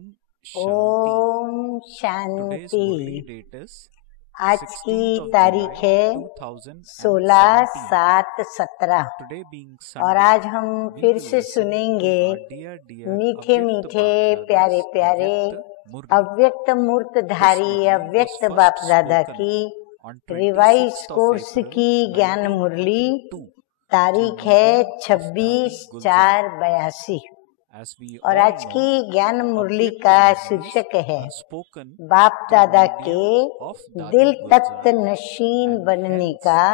ओम शांति। आज की तारीख है 16/7/17 और आज हम फिर से सुनेंगे मीठे मीठे प्यारे प्यारे अव्यक्त मूर्तधारी अव्यक्त बाप दादा की रिवाइज कोर्स की ज्ञान मुरली। तारीख है 26/4/82 और आज की ज्ञान मुरली का शीर्षक है बाप दादा के दिल तख्त नशीन बनने का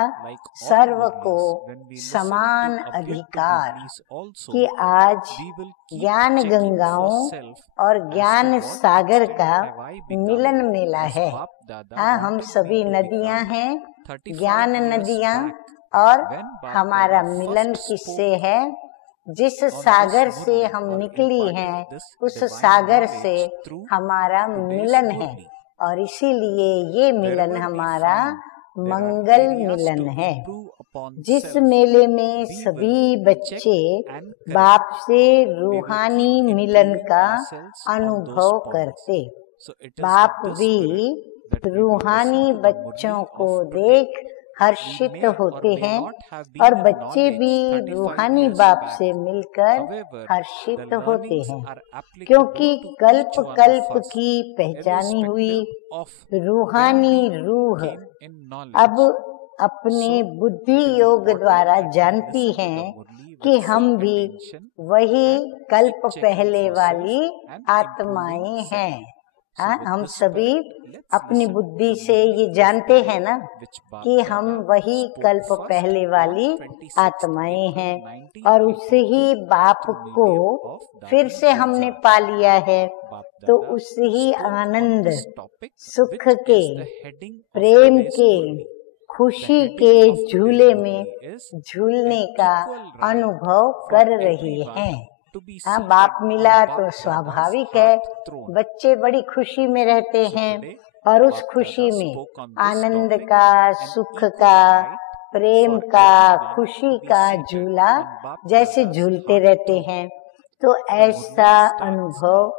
सर्व को समान अधिकार। कि आज ज्ञान गंगाओं और ज्ञान सागर का मिलन मेला है। हम सभी नदियां हैं, ज्ञान नदियां, और हमारा मिलन किससे है? जिस सागर से हम निकली हैं उस सागर से हमारा मिलन है और इसीलिए ये मिलन हमारा मंगल मिलन है। जिस मेले में सभी बच्चे बाप से रूहानी मिलन का अनुभव करते, बाप भी रूहानी बच्चों को देख हर्षित होते हैं और बच्चे भी रूहानी बाप से मिलकर हर्षित होते हैं, क्योंकि कल्प कल्प की पहचानी हुई रूहानी रूह अब अपने बुद्धि योग द्वारा जानती हैं कि हम भी वही कल्प पहले वाली आत्माएं हैं। हम सभी अपनी बुद्धि से ये जानते हैं ना कि हम वही कल्प पहले वाली आत्माएं हैं और उससे ही बाप को फिर से हमने पा लिया है। तो उससे ही आनंद, सुख के, प्रेम के, खुशी के झूले में झूलने का अनुभव कर रही हैं। बाप मिला तो स्वाभाविक है, बच्चे बड़ी खुशी में रहते हैं और उस खुशी में आनंद का, सुख का, प्रेम का, खुशी का झूला जैसे झूलते रहते हैं। तो ऐसा अनुभव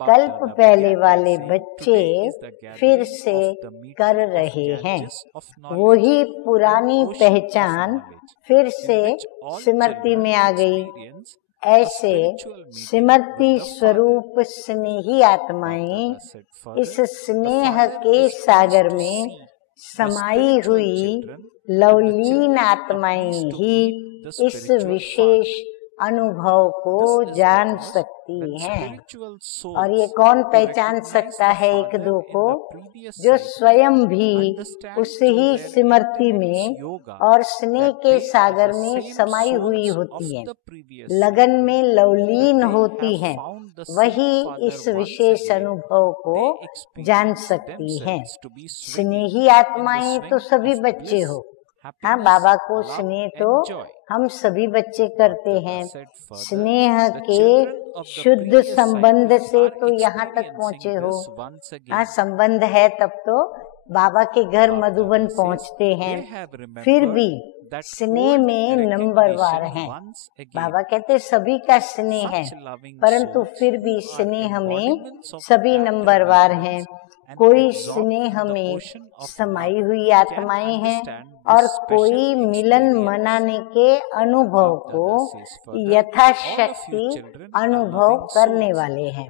कल्प पहले वाले बच्चे फिर से कर रहे हैं। वही पुरानी पहचान फिर से स्मृति में आ गई। ऐसे स्मृति स्वरूप स्नेही आत्माएं इस स्नेह के सागर में समाई हुई लवलीन आत्माएं ही इस विशेष अनुभव को जान सकती हैं। और ये कौन पहचान सकता है एक दो को? जो स्वयं भी उस ही स्मृति में और स्नेह के सागर में समाई हुई होती है, लगन में लवलीन होती हैं, वही इस विशेष अनुभव को जान सकती हैं। स्नेही आत्माएं तो सभी बच्चे हो। बाबा को स्नेह तो हम सभी बच्चे करते हैं। स्नेह के शुद्ध संबंध से तो यहाँ तक पहुँचे हो। संबंध है तब तो बाबा के घर मधुबन पहुँचते हैं। फिर भी स्नेह में नंबरवार हैं। बाबा कहते सभी का स्नेह है, परंतु फिर भी स्नेह में सभी नंबरवार हैं। कोई स्नेह में समाई हुई आत्माएं हैं और कोई मिलन मनाने के अनुभव को यथाशक्ति अनुभव करने वाले हैं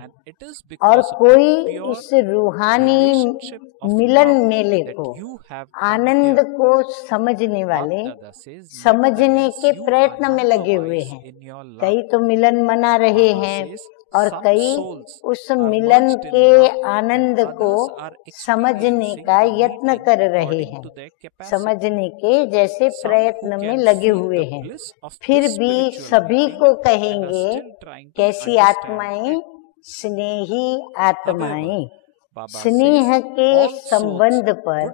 और कोई इस रूहानी मिलन मेले को, आनंद को समझने वाले, समझने के प्रयत्न में लगे हुए हैं। कई तो मिलन मना रहे हैं और कई उस मिलन के आनंद को समझने का यत्न कर रहे हैं, समझने के जैसे प्रयत्न में लगे हुए हैं। फिर भी सभी को कहेंगे कैसी आत्माएं? स्नेही आत्माएं। स्नेह के संबंध पर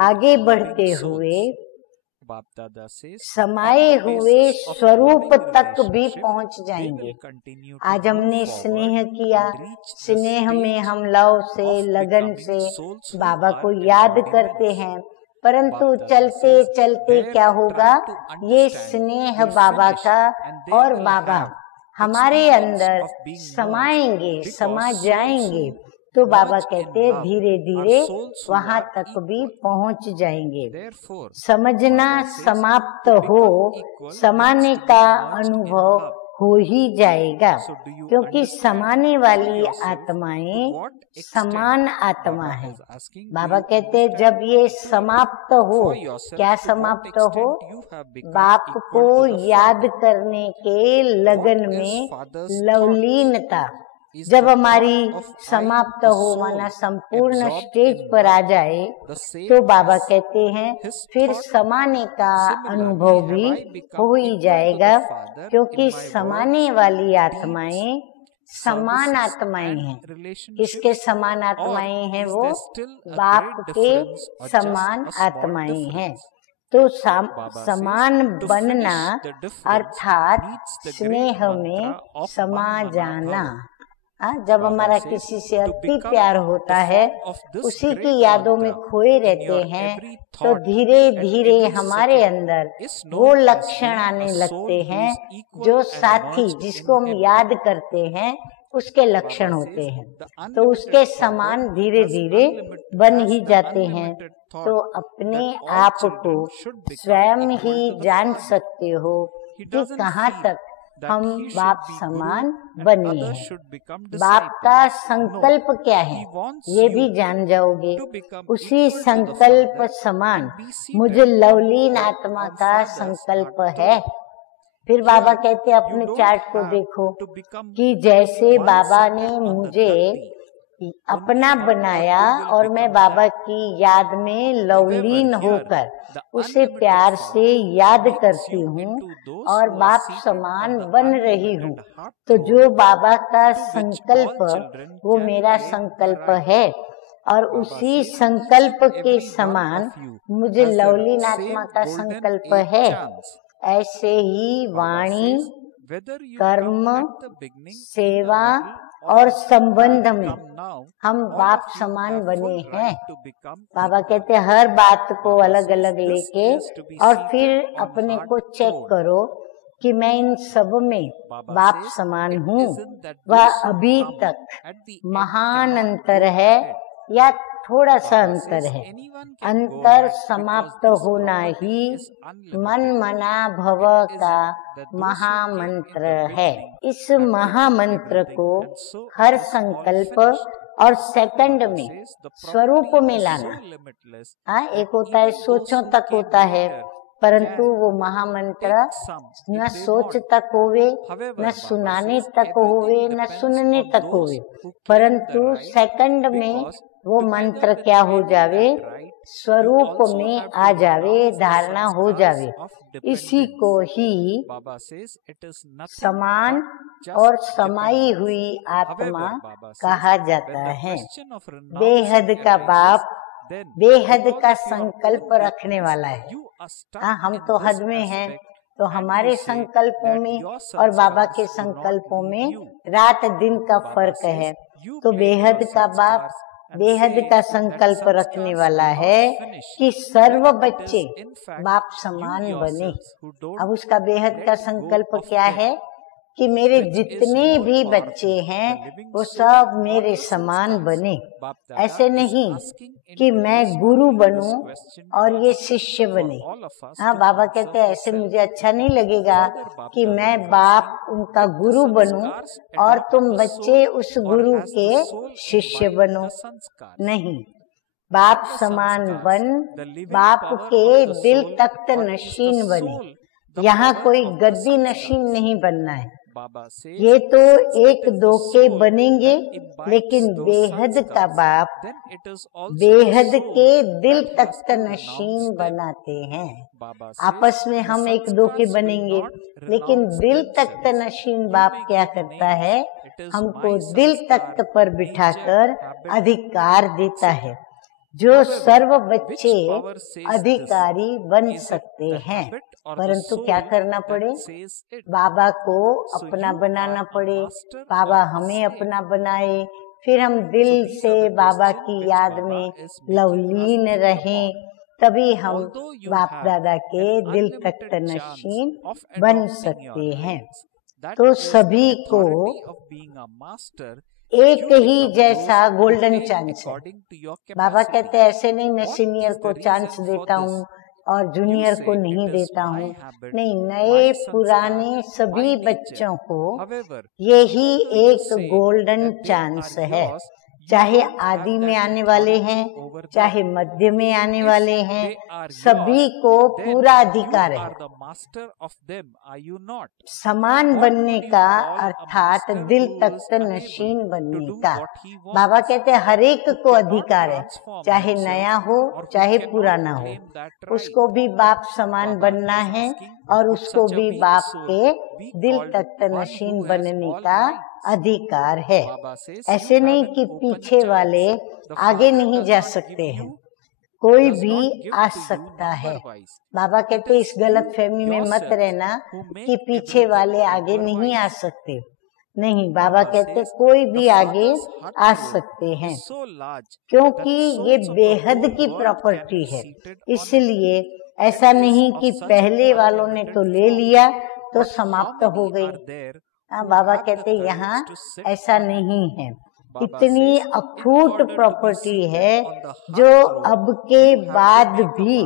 आगे बढ़ते हुए बाप दादा से समाये हुए स्वरूप तक भी पहुंच जाएंगे। आज हमने स्नेह किया, स्नेह में हम लव से, लगन से बाबा को याद करते हैं, परंतु चलते चलते क्या होगा? ये स्नेह बाबा का और बाबा हमारे अंदर समाएंगे, समा जाएंगे, तो बाबा कहते हैं धीरे धीरे वहां तक भी पहुंच जाएंगे। समझना समाप्त हो, समाने का अनुभव हो ही जाएगा, क्योंकि समाने वाली आत्माएं समान आत्मा है। बाबा कहते हैं जब ये समाप्त हो, क्या समाप्त हो? बाप को याद करने के लगन में लवलीनता जब हमारी समाप्त हो, माना संपूर्ण स्टेज पर आ जाए, तो बाबा कहते हैं फिर समाने का अनुभव भी हो ही जाएगा, क्योंकि समाने वाली आत्माएं समान आत्माएं हैं। किसके समान आत्माएं हैं? वो बाप के समान आत्माएं हैं। तो समान बनना अर्थात स्नेह में समा जाना। जब हमारा किसी से अति प्यार होता है, उसी की यादों में खोए रहते हैं, तो धीरे धीरे हमारे अंदर वो लक्षण आने लगते हैं जो साथी जिसको हम याद करते हैं उसके लक्षण होते हैं, तो उसके समान धीरे धीरे बन ही जाते हैं। तो अपने आप को स्वयं ही जान सकते हो कि कहाँ तक हम बाप समान बने हैं। बाप का संकल्प क्या है ये भी जान जाओगे। उसी संकल्प समान मुझे लवलीन आत्मा का संकल्प है। फिर बाबा कहते अपने चार्ट को देखो कि जैसे बाबा ने मुझे अपना बनाया और मैं बाबा की याद में लवलीन होकर उसे प्यार से याद करती हूँ और बाप समान बन रही हूँ, तो जो बाबा का संकल्प वो मेरा संकल्प है और उसी संकल्प के समान मुझे लवलीन आत्मा का संकल्प है। ऐसे ही वाणी, कर्म, सेवा और संबंध में हम बाप समान बने हैं। बाबा कहते हर बात को अलग अलग लेके और फिर अपने को चेक करो कि मैं इन सब में बाप समान हूँ। वह अभी तक महान अंतर है या थोड़ा सा अंतर है। अंतर समाप्त होना ही मन मना भव का महामंत्र है। इस महामंत्र को हर संकल्प और सेकंड में स्वरूप में लाना। एक होता है सोचों तक होता है, परंतु वो महामंत्र न सोच तक होवे, न सुनाने तक होवे, न सुनने तक होवे, परंतु सेकंड में वो मंत्र क्या हो जावे, स्वरूप में आ जावे, धारणा हो जावे। इसी को ही समान और समाई हुई आत्मा कहा जाता है। बेहद का बाप बेहद का संकल्प रखने वाला है। हम तो हद में हैं, तो हमारे संकल्पों में और बाबा के संकल्पों में रात दिन का फर्क है। तो बेहद का बाप बेहद का संकल्प रखने वाला है कि सर्व बच्चे बाप समान बने। अब उसका बेहद का संकल्प क्या है कि मेरे जितने भी बच्चे हैं वो सब मेरे समान बने। ऐसे नहीं कि मैं गुरु बनूं और ये शिष्य बने। बाबा कहते हैं ऐसे मुझे अच्छा नहीं लगेगा कि मैं बाप उनका गुरु बनूं और तुम बच्चे उस गुरु के शिष्य बनो। नहीं, बाप समान बन, बाप के दिल तख्त नशीन बने। यहाँ कोई गद्दी नशीन नहीं बनना है। ये तो एक दो के बनेंगे, लेकिन बेहद का बाप बेहद के दिल तख्त नशीन बनाते हैं। आपस में हम एक दो के बनेंगे, लेकिन दिल तख्त नशीन बाप क्या करता है, हमको दिल तख्त पर बिठाकर अधिकार देता है। जो सर्व बच्चे अधिकारी बन सकते हैं, परंतु क्या करना पड़े, बाबा को अपना बनाना पड़े, बाबा हमें अपना बनाए, फिर हम दिल से बाबा की याद में लवलीन रहें, तभी हम बाप दादा के दिल तख्त नशीन बन सकते हैं। तो सभी को एक ही जैसा गोल्डन चांस है। बाबा कहते हैं ऐसे नहीं मैं सीनियर को चांस देता हूँ और जूनियर को नहीं देता हूँ, नहीं, नए पुराने सभी बच्चों को यही एक गोल्डन चांस है। चाहे आदि में आने वाले हैं, चाहे मध्य में आने वाले हैं, सभी को पूरा अधिकार है समान बनने का, अर्थात दिल तख्त नशीन बनने का। बाबा कहते हैं हर एक को अधिकार है, चाहे नया हो चाहे पुराना हो, उसको भी बाप समान बनना है और उसको भी बाप के दिल तख्त नशीन बनने का अधिकार है। ऐसे नहीं कि पीछे वाले आगे नहीं जा सकते हैं, कोई भी आ सकता है। बाबा कहते इस गलत फहमी में मत रहना कि पीछे वाले आगे नहीं आ सकते, नहीं, बाबा कहते कोई भी आगे आ सकते हैं, क्योंकि ये बेहद की प्रॉपर्टी है। इसलिए ऐसा नहीं कि पहले वालों ने तो ले लिया तो समाप्त हो गई। बाबा कहते यहाँ ऐसा नहीं है, इतनी अखूट प्रॉपर्टी है जो अब के बाद भी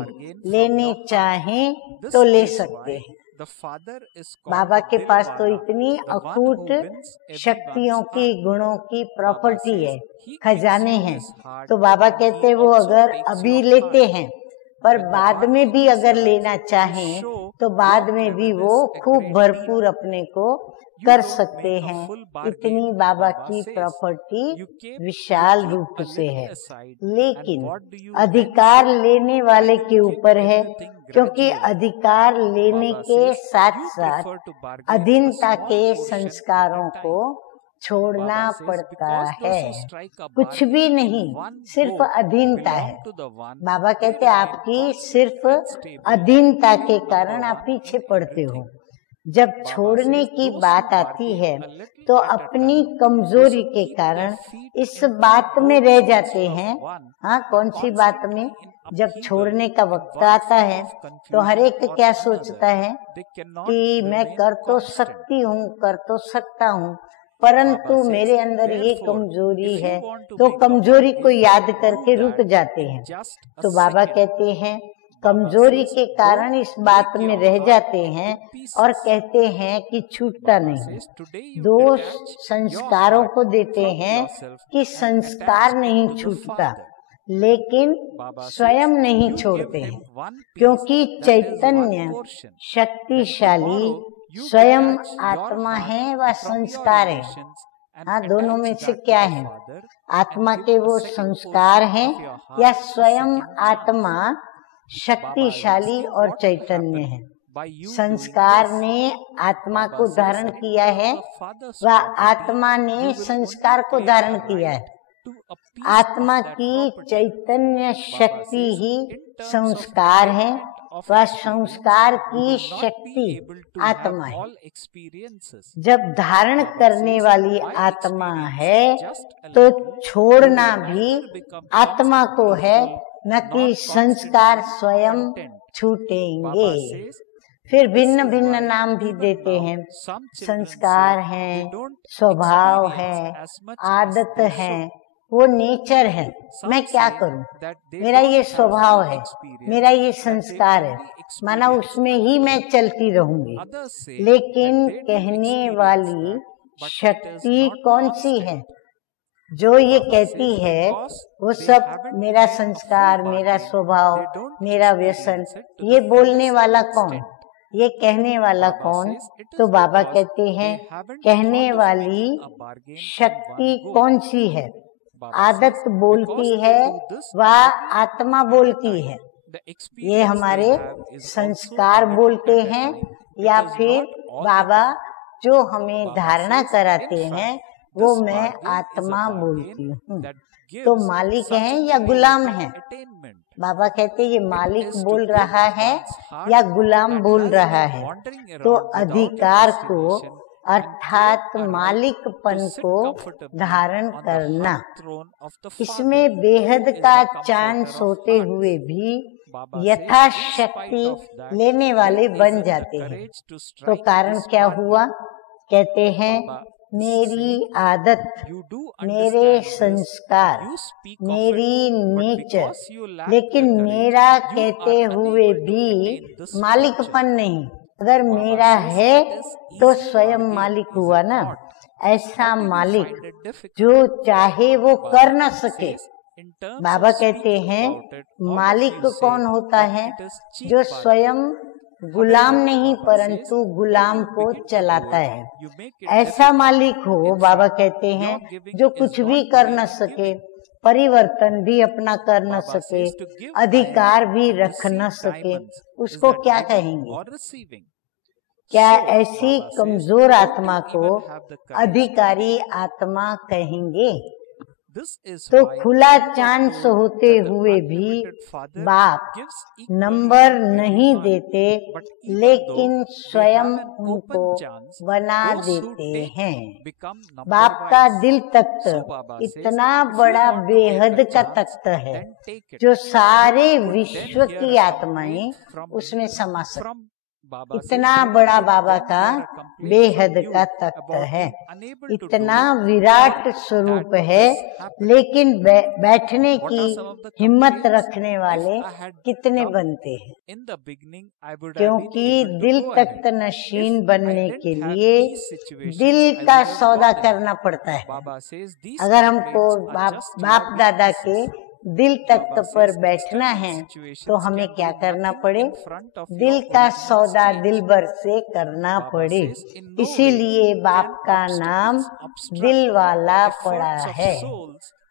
लेने चाहें तो ले सकते हैं। बाबा के पास तो इतनी अखूट शक्तियों की, गुणों की प्रॉपर्टी है, खजाने हैं। तो बाबा कहते वो अगर अभी लेते हैं पर बाद में भी अगर लेना चाहें तो बाद में भी वो खूब भरपूर अपने को कर सकते हैं। इतनी बाबा की प्रॉपर्टी विशाल रूप से है, लेकिन अधिकार लेने वाले के ऊपर है, क्योंकि अधिकार लेने के साथ साथ अधीनता के संस्कारों को छोड़ना पड़ता है। कुछ भी नहीं, सिर्फ अधीनता है। बाबा कहते आपकी सिर्फ अधीनता के कारण आप पीछे पड़ते हो। जब छोड़ने की बात आती है तो अपनी कमजोरी के कारण इस बात में रह जाते हैं। हाँ, कौन सी बात में? जब छोड़ने का वक्त आता है तो हर एक क्या सोचता है कि मैं कर तो सकती हूँ, कर तो सकता हूँ, परंतु मेरे अंदर ये कमजोरी है, तो कमजोरी को याद करके रुक जाते हैं। तो बाबा कहते हैं कमजोरी के कारण इस बात में रह जाते हैं और कहते हैं कि छूटता नहीं। दोष संस्कारों को देते हैं कि संस्कार नहीं छूटता, लेकिन स्वयं नहीं छोड़ते हैं, क्योंकि चैतन्य शक्तिशाली स्वयं आत्मा है व संस्कार है। हाँ, दोनों में से क्या है? आत्मा के वो संस्कार हैं या स्वयं आत्मा शक्तिशाली और चैतन्य है। संस्कार ने आत्मा को धारण किया है व आत्मा ने संस्कार को धारण किया है। आत्मा की चैतन्य शक्ति ही संस्कार है व संस्कार की शक्ति आत्मा है। जब धारण करने वाली आत्मा है तो छोड़ना भी आत्मा को है, न कि संस्कार स्वयं छूटेंगे। फिर भिन्न भिन्न नाम भी देते हैं, संस्कार है, स्वभाव है, आदत है, वो नेचर है। मैं क्या करूं, मेरा ये स्वभाव है, मेरा ये संस्कार है, माना उसमें ही मैं चलती रहूंगी। लेकिन कहने वाली शक्ति कौन सी है? जो ये कहती है वो सब मेरा संस्कार, मेरा स्वभाव, मेरा व्यसन, ये बोलने वाला कौन, ये कहने वाला कौन? तो बाबा कहते हैं कहने वाली शक्ति कौन सी है? आदत बोलती है व आत्मा बोलती है। ये हमारे संस्कार बोलते हैं या फिर बाबा जो हमें धारणा कराते हैं वो मैं आत्मा बोलती हूँ। तो मालिक है या गुलाम है? बाबा कहते ये मालिक बोल रहा है या गुलाम बोल रहा है। तो अधिकार को अर्थात मालिकपन को धारण करना, इसमें बेहद का चांस होते हुए भी यथाशक्ति लेने वाले बन जाते हैं। तो कारण क्या हुआ? कहते हैं मेरी आदत, मेरे संस्कार, मेरी नेचर, लेकिन मेरा कहते हुए भी मालिकपन नहीं। अगर मेरा है तो स्वयं मालिक हुआ ना। ऐसा मालिक जो चाहे वो कर न सके। बाबा कहते हैं मालिक कौन होता है? जो स्वयं गुलाम नहीं परंतु गुलाम को चलाता है। ऐसा मालिक हो, बाबा कहते हैं, जो कुछ भी कर न सके, परिवर्तन भी अपना कर न सके, अधिकार भी रख न सके, उसको क्या कहेंगे? क्या ऐसी कमजोर आत्मा को अधिकारी आत्मा कहेंगे? तो खुला चांस होते हुए भी बाप नंबर नहीं देते, लेकिन स्वयं उनको बना देते हैं। बाप का दिल तख्त इतना बड़ा बेहद का तख्त है जो सारे विश्व की आत्माएं उसमें समा सकती। इतना बड़ा बाबा का बेहद का तख्त है, इतना विराट स्वरूप है, लेकिन बैठने की हिम्मत रखने वाले कितने बनते हैं? क्योंकि दिल तख्त नशीन बनने के लिए दिल का सौदा करना पड़ता है। अगर हमको बाप दादा के दिल तख्त पर बैठना है तो हमें क्या करना पड़े? दिल का सौदा दिल भर से करना पड़े। इसीलिए बाप का नाम दिल वाला पड़ा है।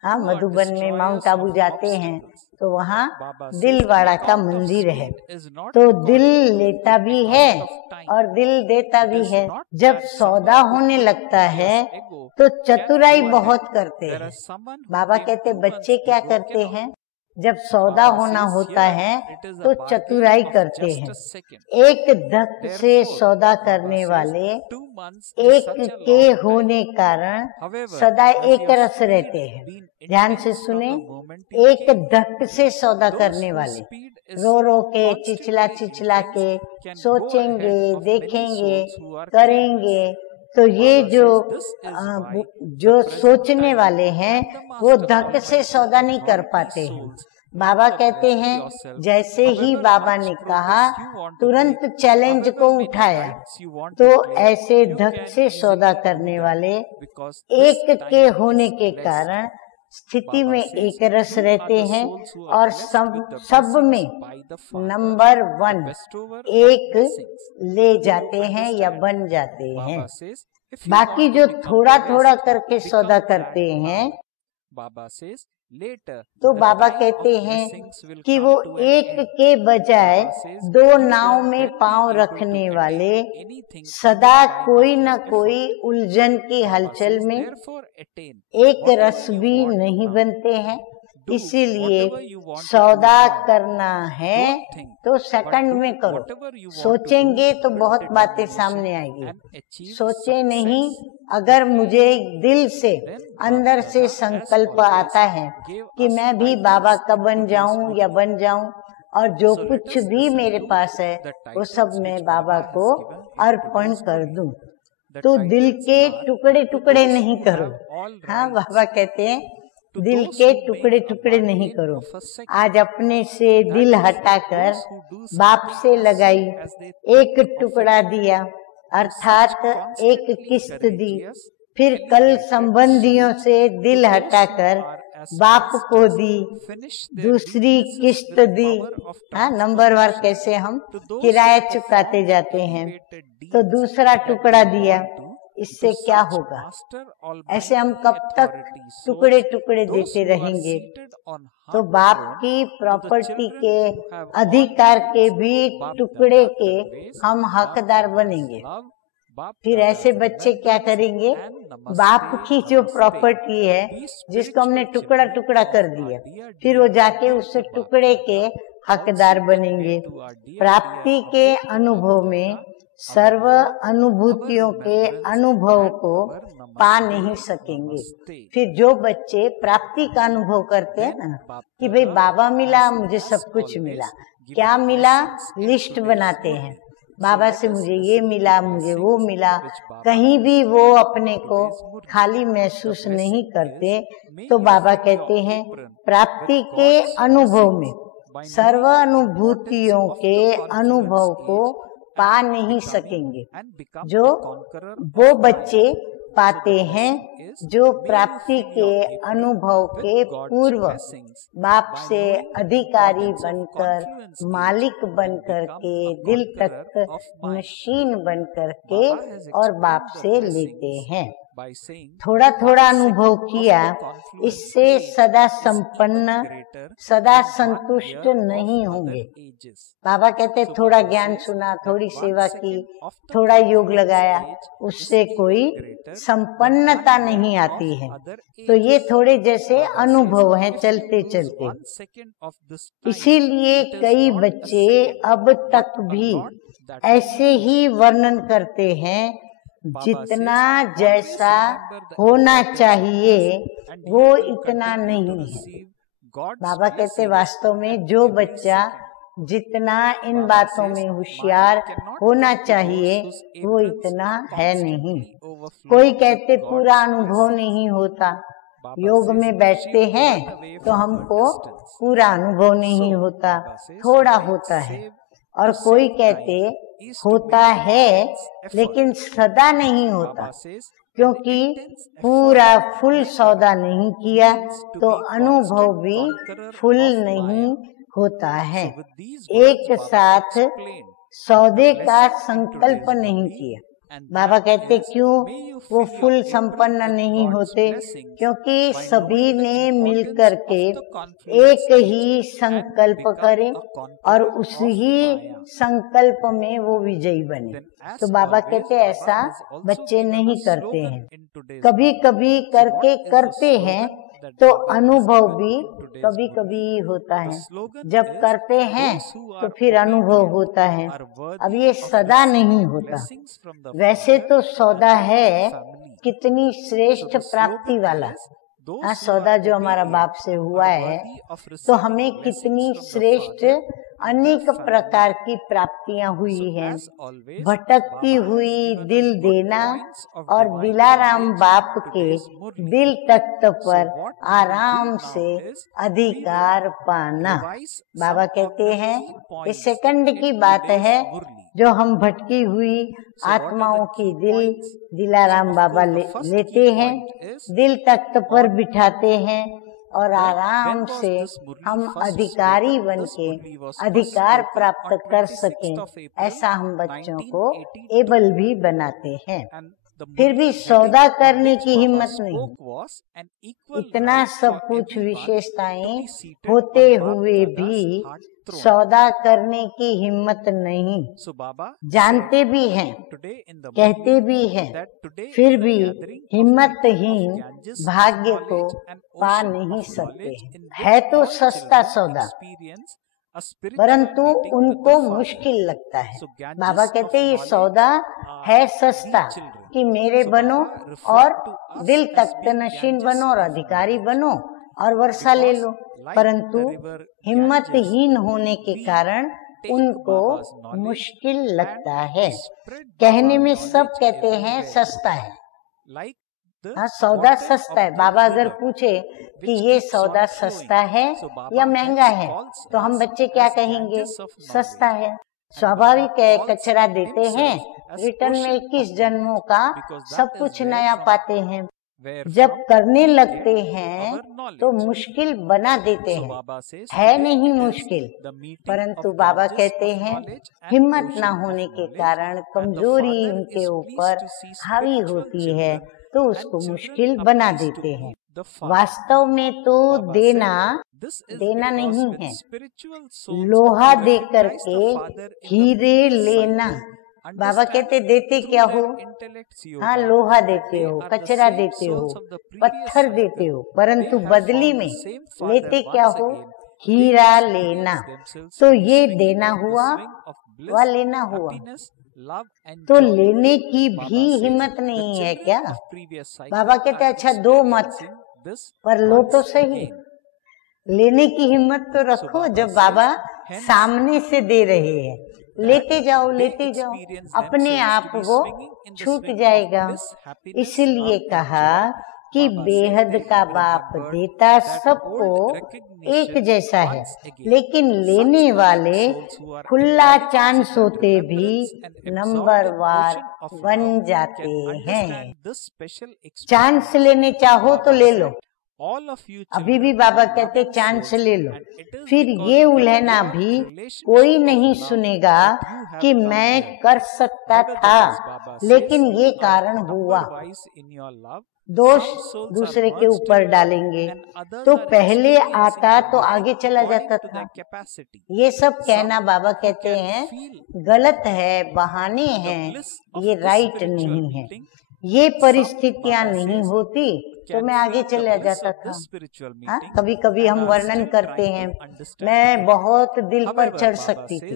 हाँ, मधुबन में माउंट आबू जाते हैं तो वहाँ दिलवाड़ा का मंदिर है। तो दिल लेता भी है और दिल देता भी है। जब सौदा होने लगता है तो चतुराई बहुत करते हैं। बाबा कहते बच्चे क्या करते हैं? जब सौदा होना होता है तो चतुराई करते हैं। एक धक से सौदा करने वाले एक के होने कारण सदा एक रस रहते हैं। ध्यान से सुने, एक धक से सौदा करने वाले रो रो के, चिचला चिचला के सोचेंगे, देखेंगे, करेंगे, तो ये जो सोचने वाले हैं वो धक से सौदा नहीं कर पाते हैं। बाबा कहते हैं जैसे ही बाबा ने कहा तुरंत चैलेंज को उठाया, तो ऐसे धक से सौदा करने वाले एक के होने के कारण स्थिति में एक रस रहते हैं और सब में नंबर 1 एक ले जाते हैं या बन जाते हैं। बाकी जो थोड़ा थोड़ा करके सौदा करते हैं तो बाबा कहते हैं कि वो एक के बजाय 2 नाव में पांव रखने वाले सदा कोई न कोई उलझन की हलचल में एक रस भी नहीं बनते हैं। इसीलिए सौदा करना है तो सेकंड में करो। सोचेंगे तो बहुत बातें सामने आएगी, सोचे नहीं। अगर मुझे दिल से अंदर से संकल्प आता है कि मैं भी बाबा का बन जाऊं या बन जाऊं, और जो कुछ भी मेरे पास है वो सब मैं बाबा को अर्पण कर दूं, तो दिल के टुकड़े टुकड़े नहीं करो। हाँ, बाबा कहते हैं दिल के टुकड़े टुकड़े नहीं करो। आज अपने से दिल हटाकर बाप से लगाई, एक टुकड़ा दिया अर्थात एक किस्त दी, फिर कल संबंधियों से दिल हटाकर बाप को दी, दूसरी किस्त दी। हाँ, नंबरवार कैसे हम किराया चुकाते जाते हैं, तो दूसरा टुकड़ा दिया। इससे क्या होगा? ऐसे हम कब तक टुकड़े टुकड़े देते रहेंगे? तो बाप की प्रॉपर्टी के अधिकार के भी टुकड़े के हम हकदार बनेंगे। फिर ऐसे बच्चे क्या करेंगे? बाप की जो प्रॉपर्टी है जिसको हमने टुकड़ा टुकड़ा कर दिया, फिर वो जाके उस टुकड़े के हकदार बनेंगे। प्राप्ति के अनुभव में सर्व अनुभूतियों के अनुभव को पा नहीं सकेंगे। फिर जो बच्चे प्राप्ति का अनुभव करते हैं ना कि भाई बाबा मिला, मुझे सब कुछ मिला, क्या मिला, लिस्ट बनाते हैं। बाबा से मुझे ये मिला, मुझे वो मिला, कहीं भी वो अपने को खाली महसूस नहीं करते, तो बाबा कहते हैं प्राप्ति के अनुभव में सर्व अनुभूतियों के अनुभव को पा नहीं सकेंगे। जो वो बच्चे पाते हैं जो प्राप्ति के अनुभव के पूर्व बाप से अधिकारी बनकर, मालिक बनकर के, दिल तक मशीन बनकर के और बाप से लेते हैं। थोड़ा थोड़ा अनुभव किया, इससे सदा संपन्न, सदा संतुष्ट नहीं होंगे। बाबा कहते थोड़ा ज्ञान सुना, थोड़ी सेवा की, थोड़ा योग लगाया, उससे कोई संपन्नता नहीं आती है। तो ये थोड़े जैसे अनुभव हैं चलते चलते। इसीलिए कई बच्चे अब तक भी ऐसे ही वर्णन करते हैं, जितना जैसा होना चाहिए वो इतना नहीं है। बाबा कहते वास्तव में जो बच्चा जितना इन बातों में होशियार होना चाहिए वो इतना है नहीं। कोई कहते पूरा अनुभव नहीं होता, योग में बैठते हैं तो हमको पूरा अनुभव नहीं होता, थोड़ा होता है। और कोई कहते होता है लेकिन सदा नहीं होता, क्योंकि पूरा फुल सौदा नहीं किया तो अनुभव भी फुल नहीं होता है। एक साथ सौदे का संकल्प नहीं किया। बाबा कहते क्यों वो फुल संपन्न नहीं होते? क्योंकि सभी ने मिलकर के एक ही संकल्प करे और उसी संकल्प में वो विजयी बने। तो बाबा कहते ऐसा बच्चे नहीं करते हैं। कभी कभी करके करते हैं तो अनुभव भी कभी कभी होता है। जब करते हैं तो फिर अनुभव होता है। अब ये सदा नहीं होता। वैसे तो सौदा है कितनी श्रेष्ठ प्राप्ति वाला। हाँ, सौदा जो हमारा बाप से हुआ है तो हमें कितनी श्रेष्ठ अनेक प्रकार की प्राप्तियां हुई हैं। भटकती हुई दिल देना और दिलाराम बाप के दिल तख्त पर आराम से अधिकार पाना। बाबा कहते हैं ये सेकंड की बात है जो हम भटकी हुई आत्माओं की दिलाराम बाबा लेते हैं, दिल तख्त पर बिठाते हैं और आराम से हम अधिकारी बनके अधिकार प्राप्त कर सकें, ऐसा हम बच्चों को एबल भी बनाते हैं। फिर भी सौदा करने की हिम्मत नहीं। इतना सब कुछ विशेषताएं होते हुए भी सौदा करने की हिम्मत नहीं। जानते भी हैं, कहते भी हैं, फिर भी हिम्मतहीन भाग्य को पा नहीं सकते। है तो सस्ता सौदा, परंतु उनको मुश्किल लगता है। बाबा कहते ये सौदा है सस्ता कि मेरे बनो और दिल तख्त नशीन बनो और अधिकारी बनो और वर्षा ले लो, परंतु हिम्मतहीन होने के कारण उनको मुश्किल लगता है। कहने में सब कहते हैं सस्ता है। हाँ, सौदा सस्ता है। बाबा अगर पूछे कि ये सौदा सस्ता है या महंगा है तो हम बच्चे क्या कहेंगे? सस्ता है। स्वाभाविक है, कचरा देते हैं, रिटर्न में 21 जन्मों का सब कुछ नया पाते हैं। जब करने लगते हैं तो मुश्किल बना देते हैं। है नहीं मुश्किल, परंतु बाबा कहते हैं हिम्मत ना होने के कारण कमजोरी उनके ऊपर हावी होती है तो उसको मुश्किल बना देते हैं। वास्तव में तो देना नहीं है, लोहा दे करके हीरे लेना। बाबा कहते देते क्या हो? हाँ, लोहा देते हो, कचरा देते हो, पत्थर देते हो, परंतु बदली में लेते क्या हो? हीरा लेना। तो ये देना हुआ व लेना हुआ। तो लेने की भी हिम्मत नहीं है क्या? बाबा कहते अच्छा दो मत, पर लो तो सही। लेने की हिम्मत तो रखो जब बाबा सामने से दे रहे हैं। लेते जाओ लेते जाओ, अपने आप वो छूट जाएगा। इसलिए कहा कि बेहद का बाप देता सबको एक जैसा है, लेकिन लेने वाले खुला चांस होते भी नंबरवार बन जाते हैं। चांस लेने चाहो तो ले लो, अभी भी बाबा कहते चांस ले लो। फिर ये उलहना भी कोई नहीं सुनेगा कि मैं कर सकता था लेकिन ये कारण हुआ, दोष दूसरे के ऊपर डालेंगे। तो पहले आता तो आगे चला जाता था। ये सब कहना बाबा कहते हैं गलत है, बहाने हैं, ये राइट नहीं है। ये परिस्थितियां नहीं होती तो मैं आगे चला जाता था। हाँ, कभी कभी हम वर्णन करते हैं मैं बहुत दिल पर चढ़ सकती थी,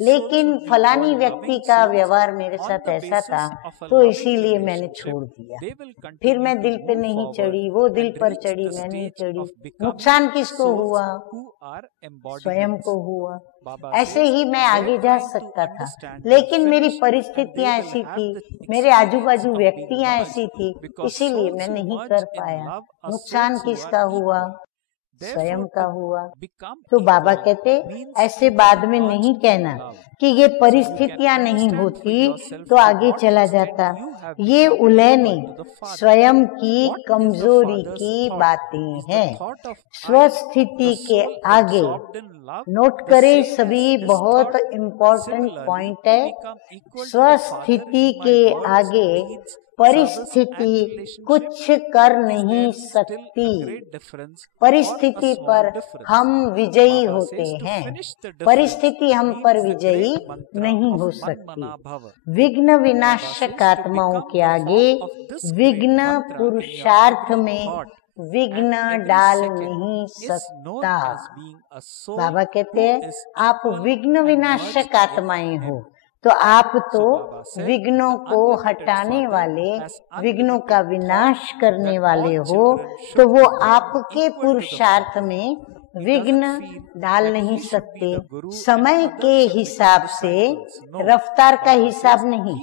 लेकिन फलानी व्यक्ति का व्यवहार मेरे साथ ऐसा था तो इसीलिए मैंने छोड़ दिया। फिर मैं दिल पे नहीं चढ़ी, वो दिल पर चढ़ी, मैं नहीं चढ़ी। नुकसान किसको हुआ? स्वयं को हुआ। ऐसे ही मैं आगे जा सकता था, लेकिन मेरी परिस्थितियां ऐसी थी, मेरे आजू बाजू व्यक्तियां ऐसी थी, इसीलिए मैं नहीं कर पाया। नुकसान किसका हुआ? स्वयं का हुआ। तो बाबा कहते ऐसे बाद में नहीं कहना कि ये परिस्थितियां नहीं होती तो आगे चला जाता। ये उलहने स्वयं की कमजोरी की बातें हैं। स्वस्थिति के आगे नोट करें सभी, बहुत इम्पोर्टेंट पॉइंट है। स्वस्थिति के आगे परिस्थिति कुछ कर नहीं सकती। परिस्थिति पर हम विजयी होते हैं, परिस्थिति हम पर विजयी नहीं हो सकती। विघ्न विनाशक आत्माओं के आगे विघ्न पुरुषार्थ में विघ्न डाल नहीं सकता। बाबा कहते हैं आप विघ्न विनाशक आत्माएं हो, तो आप तो विघ्नों को हटाने वाले, विघ्नों का विनाश करने वाले हो, तो वो आपके पुरुषार्थ में विघ्न डाल नहीं सकते। समय के हिसाब से, रफ्तार का हिसाब नहीं।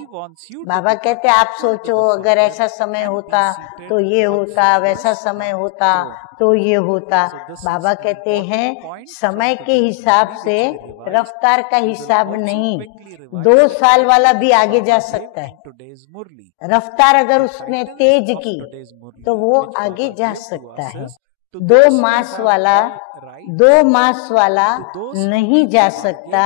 बाबा कहते आप सोचो अगर ऐसा समय होता तो ये होता, वैसा समय होता तो ये होता। बाबा कहते हैं समय के हिसाब से, रफ्तार का हिसाब नहीं। 2 साल वाला भी आगे जा सकता है, रफ्तार अगर उसने तेज की तो वो आगे जा सकता है। 2 मास वाला नहीं जा सकता,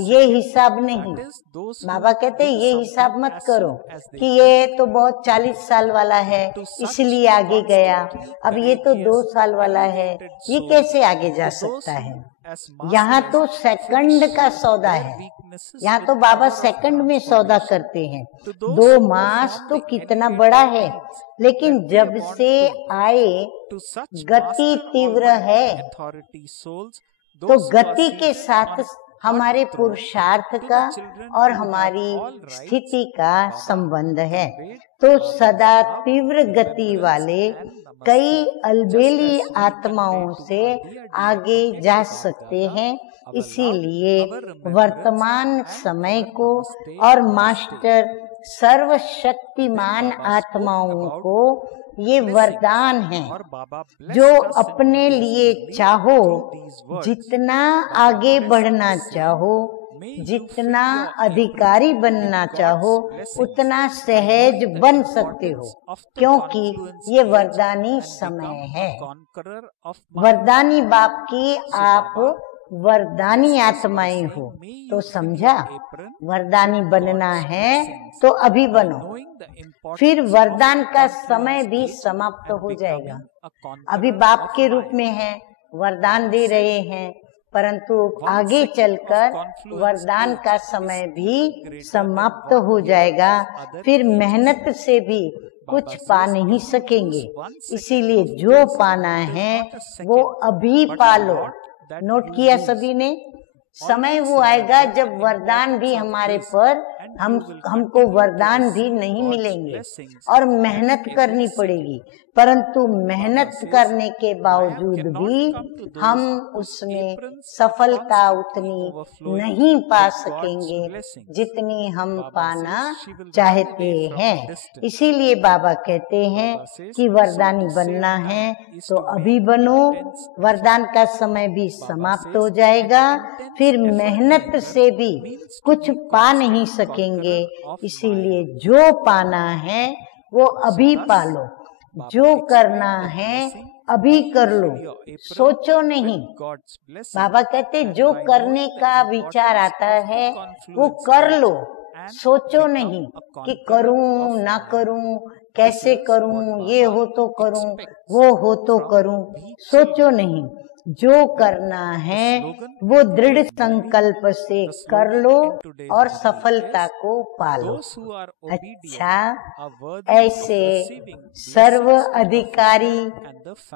ये हिसाब नहीं। बाबा कहते ये हिसाब मत करो कि ये तो बहुत 40 साल वाला है इसलिए आगे गया, अब ये तो 2 साल वाला है, ये कैसे आगे जा सकता है? यहाँ तो सेकंड का सौदा है, यहाँ तो बाबा सेकंड में सौदा करते हैं। 2 मास तो कितना बड़ा है, लेकिन जब से आए गति तीव्र है, तो गति के साथ हमारे पुरुषार्थ का और हमारी स्थिति का संबंध है। तो सदा तीव्र गति वाले कई अलबेली आत्माओं से आगे जा सकते हैं। इसीलिए वर्तमान समय को और मास्टर सर्वशक्तिमान आत्माओं को ये वरदान है, जो अपने लिए चाहो, जितना आगे बढ़ना चाहो, जितना अधिकारी बनना चाहो, उतना सहज बन सकते हो, क्योंकि ये वरदानी समय है। वरदानी बाप की आप वरदानी आत्माएं हो, तो समझा वरदानी बनना है तो अभी बनो, फिर वरदान का समय भी समाप्त हो जाएगा। अभी बाप के रूप में है, वरदान दे रहे हैं, परंतु आगे चलकर वरदान का समय भी समाप्त हो जाएगा, फिर मेहनत से भी कुछ पा नहीं सकेंगे। इसीलिए जो पाना है वो अभी पालो। नोट किया सभी ने? समय वो आएगा जब वरदान भी हमारे पर हमको वरदान भी नहीं मिलेंगे और मेहनत करनी पड़ेगी, परंतु मेहनत करने के बावजूद भी हम उसमें सफलता उतनी नहीं पा सकेंगे जितनी हम पाना चाहते हैं। इसीलिए बाबा कहते हैं कि वरदानी बनना है तो अभी बनो, वरदान का समय भी समाप्त हो जाएगा, फिर मेहनत से भी कुछ पा नहीं सकेंगे। इसीलिए जो पाना है वो अभी पालो, जो करना है अभी कर लो, सोचो नहीं। बाबा कहते जो करने का विचार आता है वो कर लो, सोचो नहीं कि करूं ना करूं, कैसे करूं, ये हो तो करूं, वो हो तो करूं, सोचो नहीं। जो करना है वो दृढ़ संकल्प से कर लो और सफलता को पालो। अच्छा, ऐसे सर्व अधिकारी,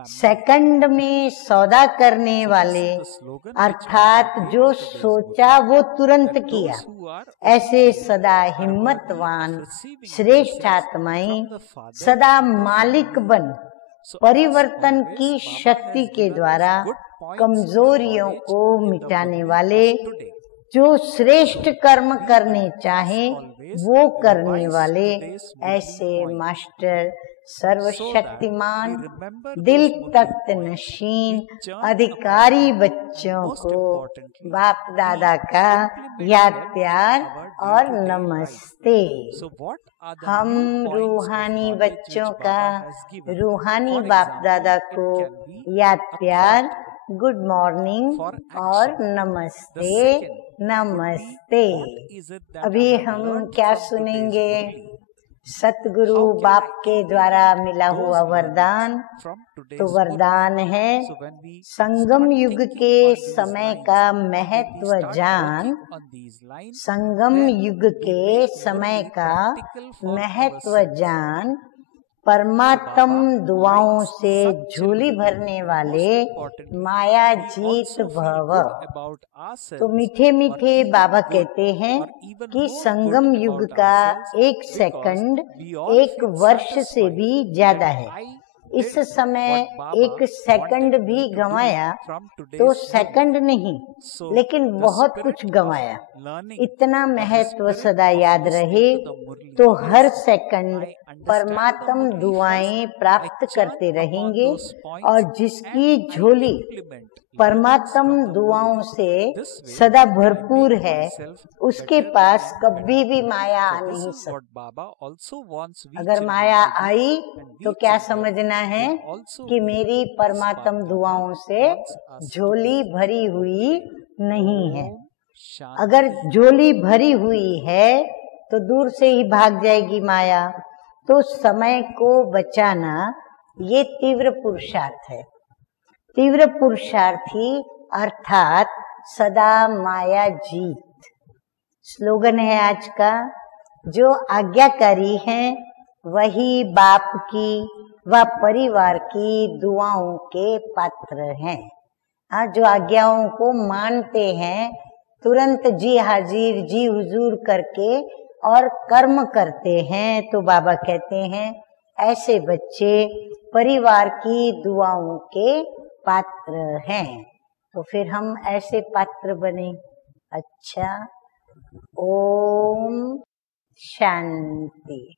सेकंड में सौदा करने वाले, अर्थात जो सोचा वो तुरंत किया, ऐसे सदा हिम्मतवान श्रेष्ठ आत्माएं, सदा मालिक बन परिवर्तन की शक्ति के द्वारा कमजोरियों को मिटाने वाले, जो श्रेष्ठ कर्म करने चाहे वो करने वाले, ऐसे मास्टर सर्वशक्तिमान दिल तख्त नशीन अधिकारी बच्चों को बाप दादा का याद प्यार और नमस्ते। हम रूहानी बच्चों का रूहानी बाप दादा को याद प्यार, गुड मॉर्निंग और नमस्ते नमस्ते। अभी हम क्या सुनेंगे? सतगुरु बाप के द्वारा मिला हुआ वरदान। तो वरदान है, संगम युग के समय का महत्व जान, संगम युग के समय का महत्व जान, परमात्म दुआओं से झोली भरने वाले माया जीत भव। तो मीठे मीठे बाबा कहते हैं कि संगम युग का एक सेकंड एक वर्ष से भी ज्यादा है। इस समय एक सेकंड भी गंवाया तो सेकंड नहीं, लेकिन बहुत कुछ गंवाया। इतना महत्व सदा याद रहे तो हर सेकंड परमात्म दुआएं प्राप्त करते रहेंगे, और जिसकी झोली परमात्म दुआओं से सदा भरपूर है, उसके पास कभी भी माया आ नहीं सकती। अगर माया आई तो क्या समझना है कि मेरी परमात्म दुआओं से झोली भरी हुई नहीं है। अगर झोली भरी हुई है तो दूर से ही भाग जाएगी माया। तो समय को बचाना ये तीव्र पुरुषार्थ है। तीव्र पुरुषार्थी अर्थात सदा माया जीत स्लोगन है आज का। जो आज्ञाकारी हैं वही बाप की व परिवार की दुआओं के पात्र हैं। जो आज्ञाओं को मानते हैं, तुरंत जी हाजिर जी हुजूर करके और कर्म करते हैं, तो बाबा कहते हैं ऐसे बच्चे परिवार की दुआओं के पात्र हैं। तो फिर हम ऐसे पात्र बने। अच्छा, ओम शांति।